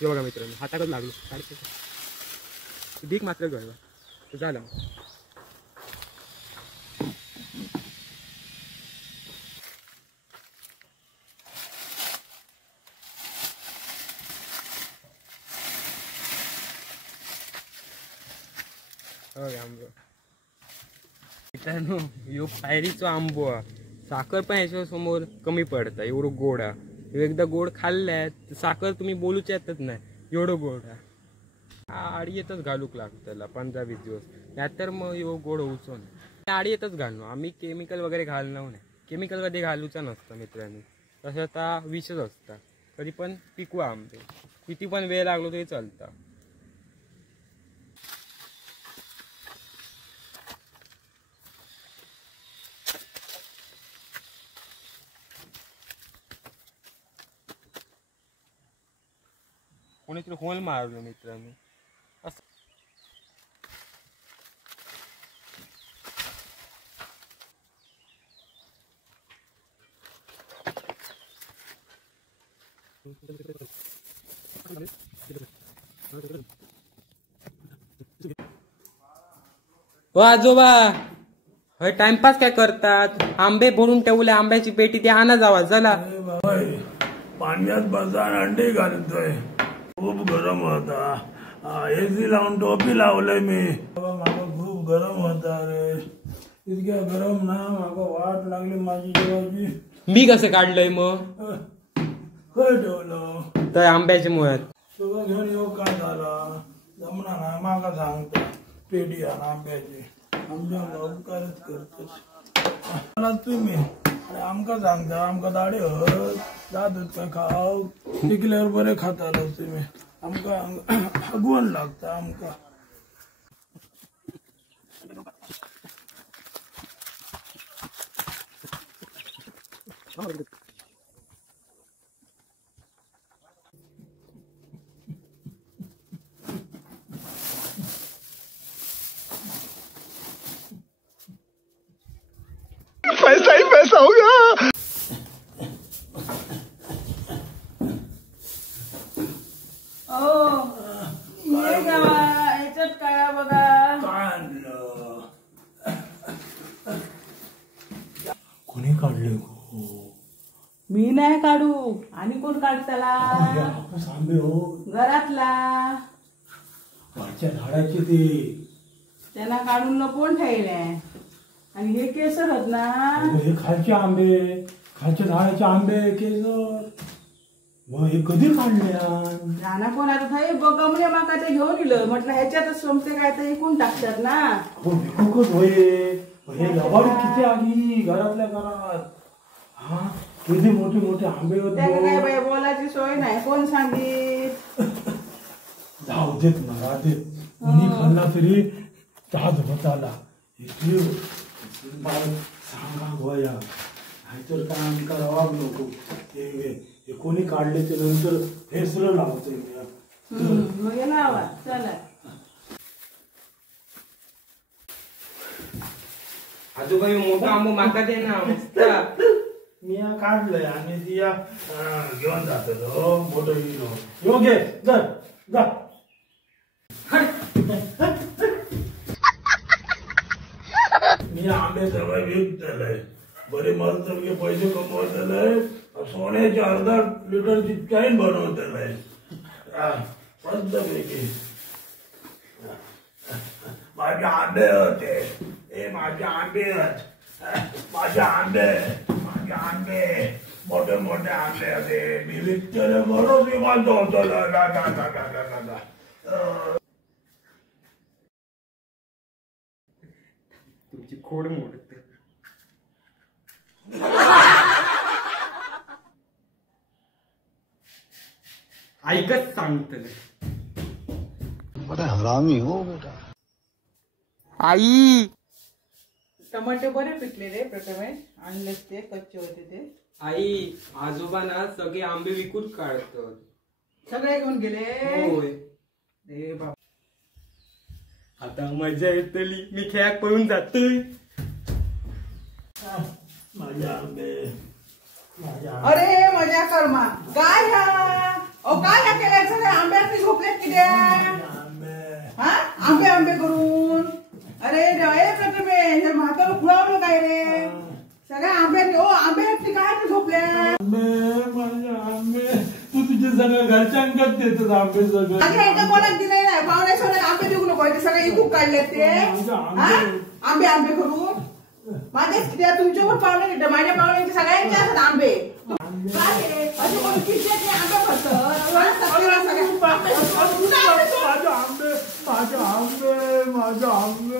हे बघा मित्रांनो, हाताकच लागलो भीक मात्र गळवा झालं. आंबो मित्रांनो, यो पायरीचो आंबो साखर पण याच्या समोर कमी पडता एवढं गोड हा. एकदा गोड खाल्ल्यात साखर तुम्ही बोलूच येतच नाही एवढं गोड हा. आडयेतच घालूक लागतला 15-20 दिवस, नाहीतर मग यो गोड होऊचो नाही. आडयेतच घालणं आम्ही, केमिकल वगैरे घालणार नाही. केमिकल कधी घालूचा नसतं मित्रांनो, तसं आता विषच असता. कधी पण पिकवा आंबे, किती पण वेळ लागलो तरी चालता. कोणीतरी होल मारलो मित्रांनो. हो आजोबा, होय टाइमपास काय करतात? आंबे भरून ठेवले, आंब्याची पेटी ते आणा जावा चला. पाण्यात बसा अंडी घालतोय, खूप गरम होता. एसी लावून टोपी लावलंय मी. माका खूप गरम होता रे, इतक्या गरम ना माका वाट लागली माझी जेवायची. मी कसं काढलंय मग? खय ठेवलं तर आंब्याच्या मुळात सगळं घेऊन येऊ. काय झाला जमणार नाही माका सांगता. पेटी आण आंब्याची, आमच्या उपकारच करतोस तुम्ही. आमका सांगता आमका दाडे जात काय खाव पिकल्यावर बरे खाताला तुम्ही. आमका हगवण लागता आमका. पैसा ही पैसा होगा. याच्यात काय बघा काय आणलं. कोणी काढले गो? मी नाही काढू, आणि कोण काढताला? आंबे हो घरातला वरच्या झाडाचे ते त्यांना काढून कोण ठेवलंय? आणि हे केसर होत ना, हे खालचे आंबे, खालच्या झाडाचे आंबे केसर. मग हे कधी काढल्या? राणा कोण आता थाई गमले माका ते घेऊन गेलं. म्हटलं ह्याच्यातच सोमते काय तर एकूण टाकतात ना. हो विकूकच होय. हे लबाडी किती आली घरातल्या घरात. हा किती मोठे मोठे आंबे होते. काय बाई बोलायची सोय नाही, कोण सांगित. जाऊ देत ना राहतेत. कोणी खाल्ला तरी चहा झोपताला. सांगा गोया, नाहीतर काय आम्ही करावा नको. हे कोणी काढले ते नंतर फेसलं लावतोय मी. मग लावा चला. आजोबा मोठा आंबो माका दे ना. मी काढलंय आणि ती घेऊन जातो. मोठं येऊ घे जा. मी आंबे सगळं विकतलंय, बरे मस्त पैसे कमवतलंय. सोन्याची 1/2 लिटरची चैन बनवतलंय मस्तपैकी. माझे आंबे होते, माझे आंबे माझे आंबे मोठे मोठे आंबे होते. मी विकतले बरोबर विमान होतो. तुमची खोड मोडते. ऐकत सांगत बड़ा हरामी हो बेटा. आई टमाटे बरे पिकले रे प्रथमेश, आणले ते कच्चे होते ते. आई आजोबा ना सगळे आंबे विकून काढतात. सगळे घेऊन गेले. होय. ए बाप, आता मजा येतली. मी खेळात पळून जातोय. माझे आंबे अरे मजा कर मा काय ह्या अहो काय ह्या केलंय सगळे आंब्यातनी झोपलेत किती हा आंबे आंबे करून अरे प्रथमे म्हातारं खुळावलं काय रे सगळ्या आंब्यातनी ओ आंब्यातनी काय ते झोपल्या माझे आंबे तू तुझे सगळं घरच्यांकच देतोस आंबे सगळं माझ्या एकदा कोणाक दिलंय नाही पाहुण्या सोन्यात आंबे देऊ नको ते सगळे इकूक काढलेत ते हा आंबे आंबे करून माझे तुमच्यावर पाहुणे घेतले माझ्या पाहुण्यांचे सगळ्यांचे असतात आंबे काय रे? असे कोणी किती आंबे फसत माझे आंबे माझे आंबे माझे आंबे